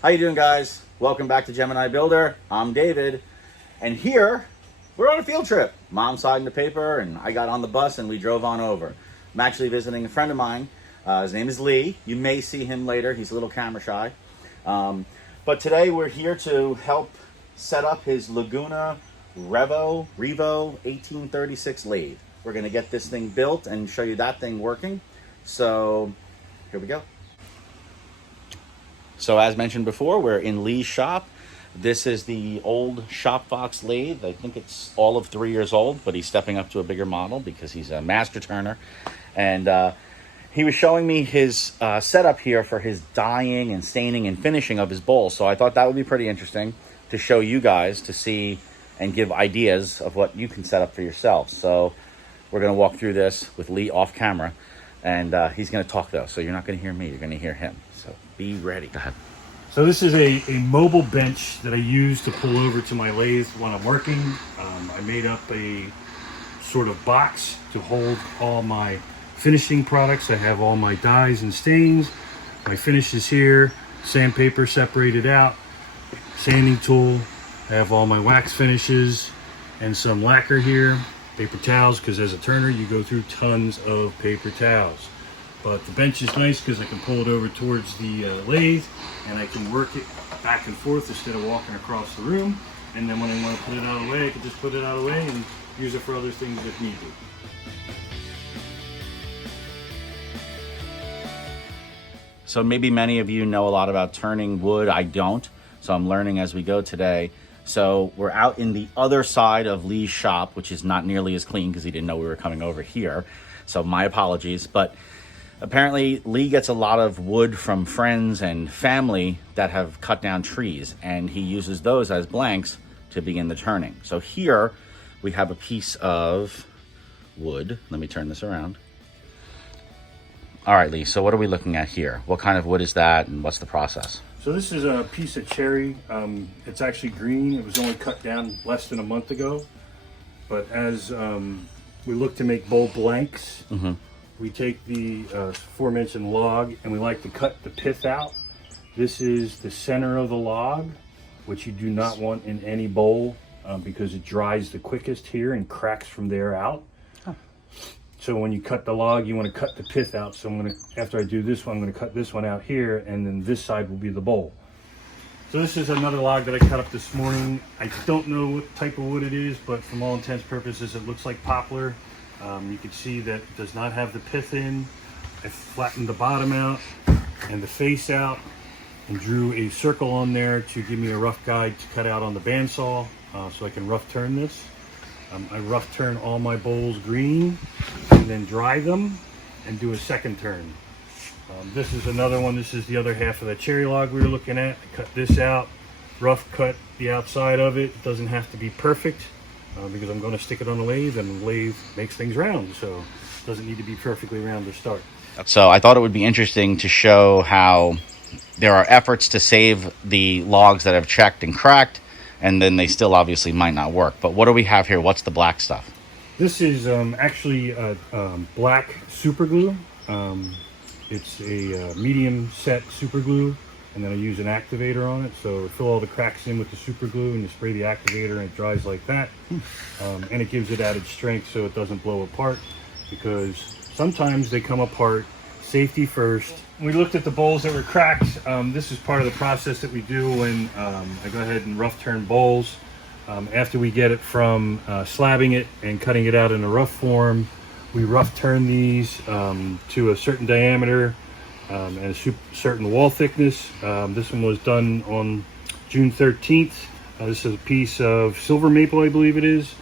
How you doing, guys? Welcome back to Gemini Builder. I'm David, and here we're on a field trip. Mom signed the paper, and I got on the bus and we drove on over. I'm actually visiting a friend of mine. His name is Lee. You may see him later. He's a little camera shy. But today we're here to help set up his Laguna Revo 1836 lathe. We're going to get this thing built and show you that thing working. So here we go. So as mentioned before, we're in Lee's shop. This is the old Shopbox lathe. I think it's all of 3 years old, but he's stepping up to a bigger model because he's a master turner. And he was showing me his setup here for his dyeing and staining and finishing of his bowls. So I thought that would be pretty interesting to show you guys, to see and give ideas of what you can set up for yourself. So we're going to walk through this with Lee off camera. And he's going to talk, though, so you're not going to hear me. You're going to hear him. So be ready. Go ahead. So this is a mobile bench that I use to pull over to my lathe when I'm working. I made up a sort of box to hold all my finishing products. I have all my dyes and stains, my finishes here, sandpaper separated out, sanding tool. I have all my wax finishes and some lacquer here. Paper towels, because as a turner you go through tons of paper towels. But the bench is nice because I can pull it over towards the lathe and I can work it back and forth instead of walking across the room. And then when I want to put it out of the way, I can just put it out of the way and use it for other things if need be. So maybe many of you know a lot about turning wood. I don't. So I'm learning as we go today. So we're out in the other side of Lee's shop, which is not nearly as clean because he didn't know we were coming over here. So my apologies. But apparently Lee gets a lot of wood from friends and family that have cut down trees, and he uses those as blanks to begin the turning. So here we have a piece of wood. Let me turn this around. All right, Lee, so what are we looking at here? What kind of wood is that, and what's the process? So this is a piece of cherry. It's actually green. It was only cut down less than a month ago. But as we look to make bowl blanks, we take the aforementioned log and we like to cut the pith out. This is the center of the log, which you do not want in any bowl because it dries the quickest here and cracks from there out. So when you cut the log, you want to cut the pith out. So after I do this one, I'm going to cut this one out here, and then this side will be the bowl. So this is another log that I cut up this morning. I don't know what type of wood it is, but from all intents and purposes, it looks like poplar. You can see that it does not have the pith in. I flattened the bottom out and the face out and drew a circle on there to give me a rough guide to cut out on the bandsaw so I can rough turn this. I rough turn all my bowls green and then dry them and do a second turn. This is another one. This is the other half of the cherry log we were looking at. I cut this out, rough cut the outside of it. It doesn't have to be perfect because I'm going to stick it on the lathe, and the lathe makes things round, so it doesn't need to be perfectly round to start. So I thought it would be interesting to show how there are efforts to save the logs that have checked and cracked, and then they still obviously might not work. But what do we have here? What's the black stuff? This is actually black super glue. It's a medium set super glue, and then I use an activator on it. So fill all the cracks in with the super glue, and you spray the activator, and it dries like that. And it gives it added strength so it doesn't blow apart, because sometimes they come apart. Safety first. We looked at the bowls that were cracked. This is part of the process that we do when I go ahead and rough turn bowls. After we get it from slabbing it and cutting it out in a rough form, we rough turn these to a certain diameter and a certain wall thickness. This one was done on June 13th. This is a piece of silver maple, I believe it is.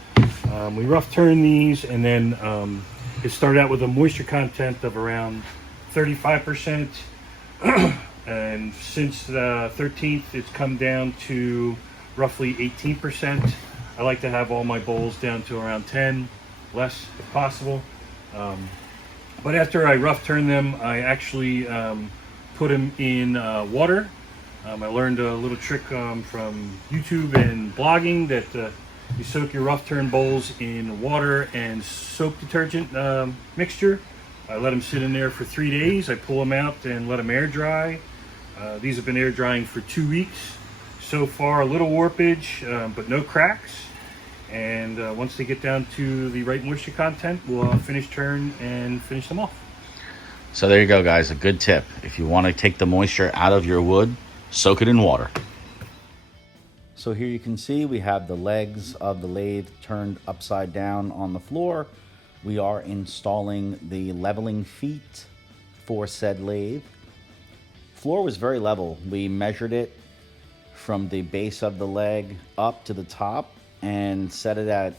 We rough turn these, and then it started out with a moisture content of around 35%, and since the 13th it's come down to roughly 18%. I like to have all my bowls down to around 10, less if possible. But after I rough turn them, I actually put them in water. I learned a little trick from YouTube and blogging that you soak your rough turn bowls in water and soap detergent mixture. I let them sit in there for 3 days. I pull them out and let them air dry. These have been air drying for 2 weeks. So far, a little warpage, but no cracks. And once they get down to the right moisture content, we'll finish turn and finish them off. So there you go, guys. A good tip. If you want to take the moisture out of your wood, soak it in water. So here you can see we have the legs of the lathe turned upside down on the floor. We are installing the leveling feet for said lathe. Floor was very level. We measured it from the base of the leg up to the top and set it at, I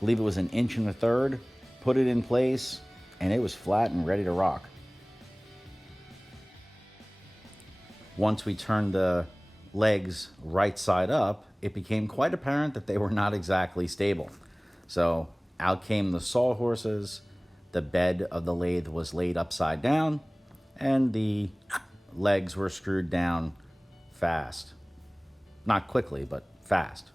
believe it was 1 1/3 inches, put it in place, and it was flat and ready to rock. Once we turned the legs right side up, it became quite apparent that they were not exactly stable. So out came the sawhorses, the bed of the lathe was laid upside down, and the legs were screwed down fast. Not quickly, but fast.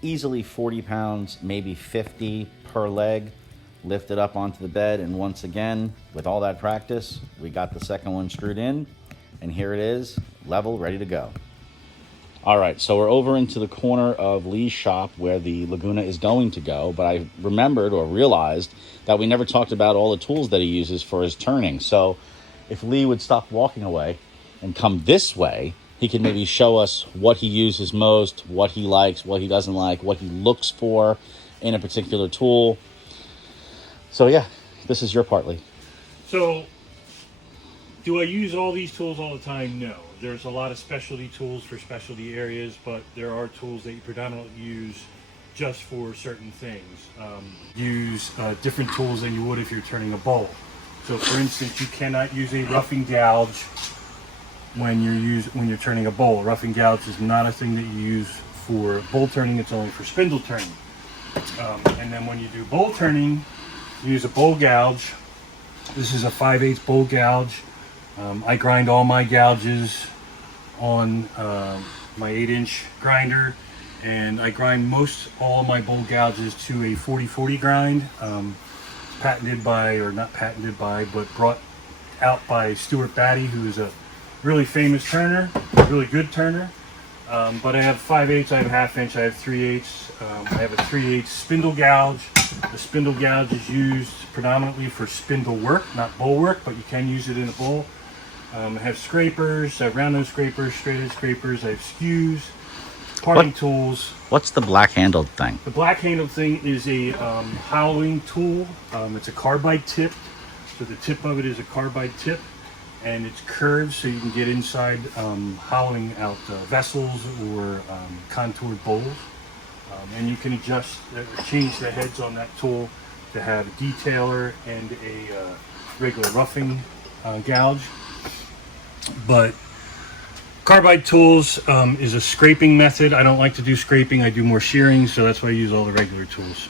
Easily 40 pounds, maybe 50 per leg, lifted up onto the bed, and once again, with all that practice, we got the second one screwed in, and here it is, level, ready to go. All right, so we're over into the corner of Lee's shop where the Laguna is going to go, but I remembered or realized that we never talked about all the tools that he uses for his turning. So if Lee would stop walking away and come this way, he can maybe show us what he uses most, what he likes, what he doesn't like, what he looks for in a particular tool. So yeah, this is your part, Lee. So, do I use all these tools all the time? No. There's a lot of specialty tools for specialty areas, but there are tools that you predominantly use just for certain things. Use different tools than you would if you're turning a bowl. So for instance, you cannot use a roughing gouge when you're turning a bowl. Roughing gouge is not a thing that you use for bowl turning, it's only for spindle turning. And then when you do bowl turning, you use a bowl gouge. This is a 5/8 bowl gouge. I grind all my gouges on my 8-inch grinder, and I grind all my bowl gouges to a 40/40 grind. Patented by, or not patented by, but brought out by Stuart Batty, who is a really famous turner, really good turner. But I have 5/8, I have 1/2 inch, I have 3/8. I have a 3/8 spindle gouge. The spindle gouge is used predominantly for spindle work, not bowl work, but you can use it in a bowl. I have scrapers, I have round nose scrapers, straight edge scrapers, I have skews, parting tools. What's the black handled thing? The black handled thing is a hollowing tool. It's a carbide tip, so the tip of it is a carbide tip, and it's curved so you can get inside hollowing out vessels or contoured bowls. And you can change the heads on that tool to have a detailer and a regular roughing gouge. But carbide tools is a scraping method. I don't like to do scraping, I do more shearing, so that's why I use all the regular tools.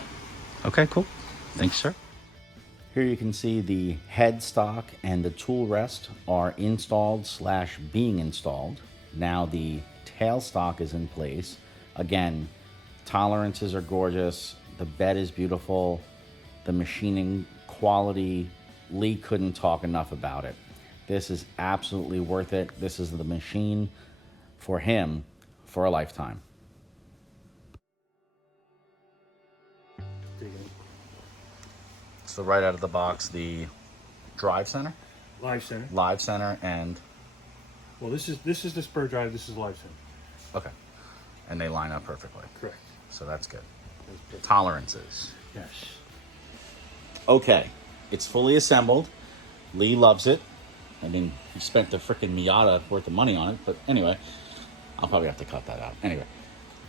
Okay, cool. Thanks, sir. Here you can see the headstock and the tool rest are installed / being installed. Now the tailstock is in place. Again, tolerances are gorgeous. The bed is beautiful. The machining quality, Lee couldn't talk enough about it. This is absolutely worth it. This is the machine for him for a lifetime. So right out of the box, the drive center, Live center. live center, and Well, this is the spur drive. This is live center. okay, and they line up perfectly. Correct. So that's good. Tolerances. Yes. Okay, it's fully assembled. Lee loves it. I mean, he spent the freaking Miata worth of money on it, but anyway, I'll probably have to cut that out. Anyway,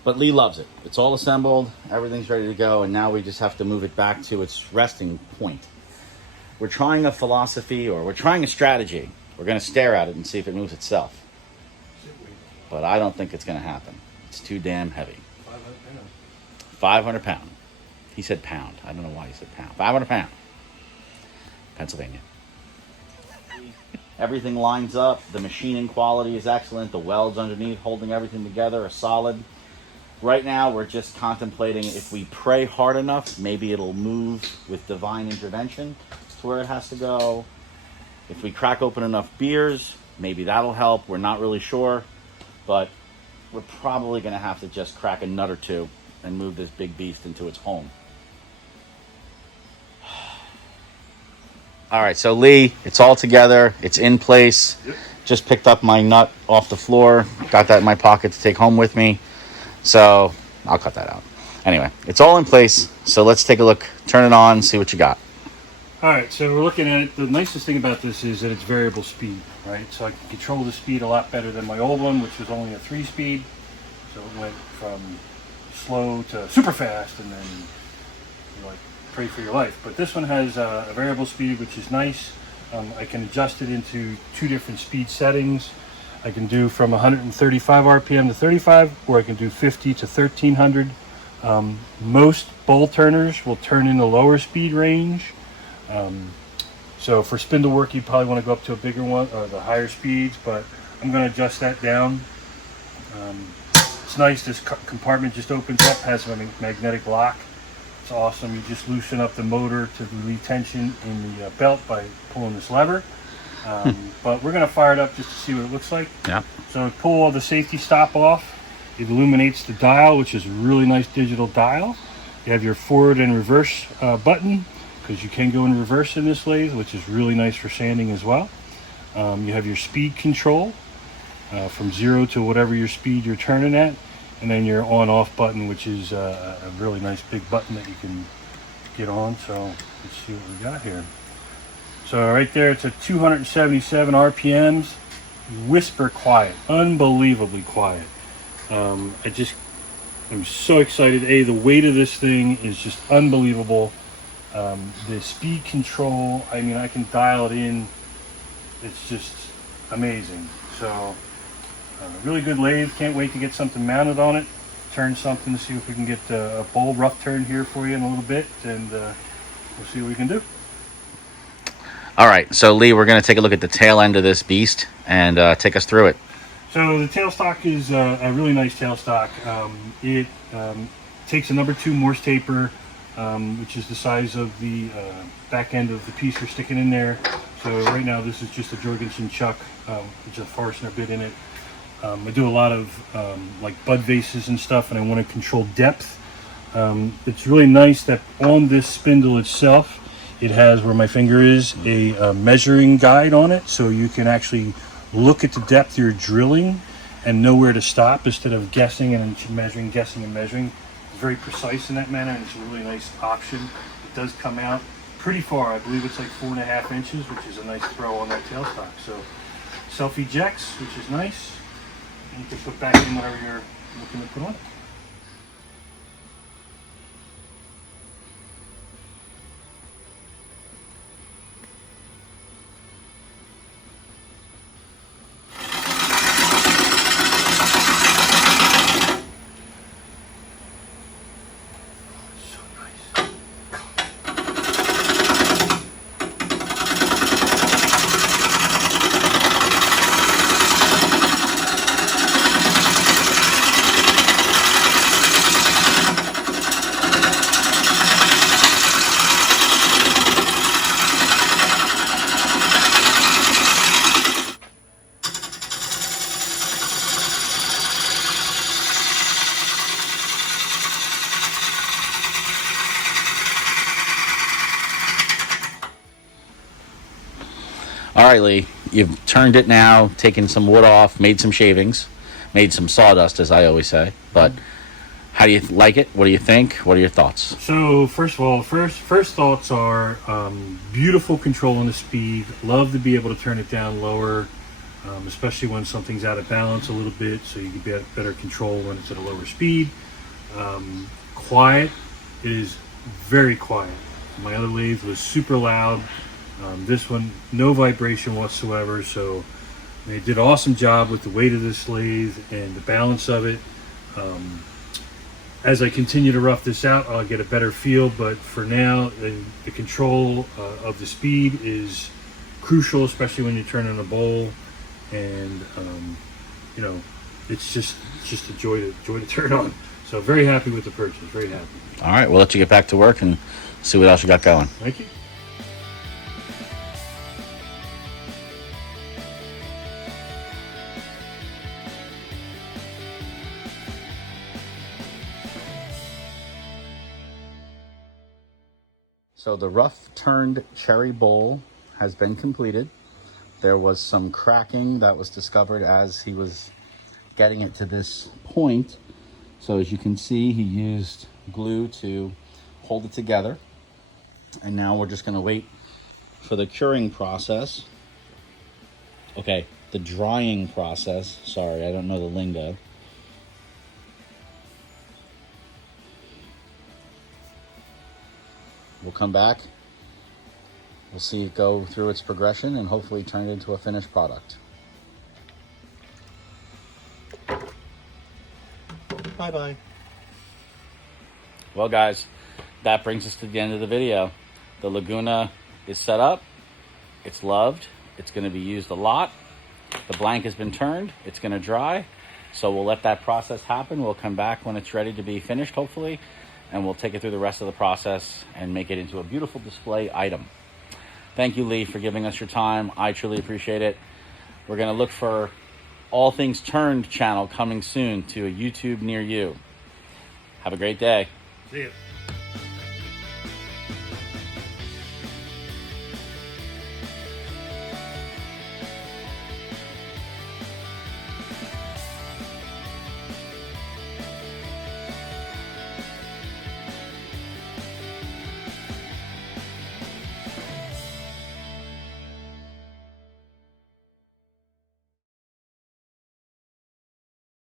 but Lee loves it. It's all assembled, everything's ready to go, and now we just have to move it back to its resting point. We're trying a philosophy, or we're trying a strategy. We're going to stare at it and see if it moves itself. But I don't think it's going to happen. It's too damn heavy. 500 pound. He said pound. I don't know why he said pound. 500 pound. Pennsylvania. Everything lines up. The machining quality is excellent. The welds underneath holding everything together are solid. Right now, we're just contemplating if we pray hard enough, maybe it'll move with divine intervention to where it has to go. If we crack open enough beers, maybe that'll help. We're not really sure, but we're probably going to have to just crack a nut or two and move this big beast into its home. All right, so Lee, it's all together. It's in place. Yep. Just picked up my nut off the floor. Got that in my pocket to take home with me. So I'll cut that out. Anyway, it's all in place. So let's take a look, turn it on, see what you got. All right, so we're looking at it. The nicest thing about this is that it's variable speed, right? So I can control the speed a lot better than my old one, which was only a 3-speed. So it went from slow to super fast, and then you like pray for your life. But this one has a variable speed, which is nice. I can adjust it into 2 different speed settings. I can do from 135 RPM to 35, or I can do 50 to 1300. Most bowl turners will turn in the lower speed range. So for spindle work, you probably want to go up to a bigger one or the higher speeds, but I'm going to adjust that down. It's nice. This compartment just opens up, has a magnetic lock. It's awesome. You just loosen up the motor to relieve tension in the belt by pulling this lever. But we're going to fire it up just to see what it looks like. Yeah. So pull all the safety stop off. It illuminates the dial, which is a really nice digital dial. You have your forward and reverse button, because you can go in reverse in this lathe, which is really nice for sanding as well. You have your speed control from 0 to whatever your speed you're turning at, and then your on-off button, which is a really nice big button that you can get on. So let's see what we got here. So right there, it's at 277 RPMs, whisper quiet, unbelievably quiet. I'm so excited. The weight of this thing is just unbelievable. The speed control, I mean, I can dial it in. It's just amazing. So really good lathe. Can't wait to get something mounted on it, turn something, see if we can get a bowl rough turn here for you in a little bit, and we'll see what we can do. All right, so Lee, we're going to take a look at the tail end of this beast and take us through it. So the tailstock is a really nice tailstock. It takes a number 2 Morse taper, which is the size of the back end of the piece you're sticking in there. So right now this is just a Jorgensen chuck, which is a Forstner bit in it. I do a lot of like bud vases and stuff, and I want to control depth. It's really nice that on this spindle itself, it has, where my finger is, a measuring guide on it, so you can actually look at the depth you're drilling and know where to stop instead of guessing and measuring, guessing and measuring. It's very precise in that manner, and it's a really nice option. It does come out pretty far. I believe it's like 4.5 inches, which is a nice throw on that tailstock. So self ejects, which is nice. And you can put back in whatever you're looking to put on it. All right, Lee, you've turned it now, taken some wood off, made some shavings, made some sawdust, as I always say. But how do you like it? What do you think? What are your thoughts? So first of all, first thoughts are beautiful control on the speed. Love to be able to turn it down lower, especially when something's out of balance a little bit, so you can get better control when it's at a lower speed. Quiet. It is very quiet. My other lathe was super loud. This one, no vibration whatsoever. So they did an awesome job with the weight of this lathe and the balance of it. As I continue to rough this out, I'll get a better feel, but for now, the control of the speed is crucial, especially when you're turning a bowl. And you know, it's just a joy to turn on. So very happy with the purchase, very happy. All right, we'll let you get back to work and see what else you got going. Thank you. So the rough turned cherry bowl has been completed. There was some cracking that was discovered as he was getting it to this point. So as you can see, he used glue to hold it together. And now we're just gonna wait for the curing process. Okay, the drying process. Sorry, I don't know the lingo. We'll come back. We'll see it go through its progression and hopefully turn it into a finished product. Bye-bye. Well, guys, that brings us to the end of the video. The Laguna is set up. It's loved. It's going to be used a lot. The blank has been turned. It's going to dry. So we'll let that process happen. We'll come back when it's ready to be finished, hopefully, and we'll take it through the rest of the process and make it into a beautiful display item. Thank you, Lee, for giving us your time. I truly appreciate it. We're going to look for All Things Turned channel coming soon to a YouTube near you. Have a great day. See you.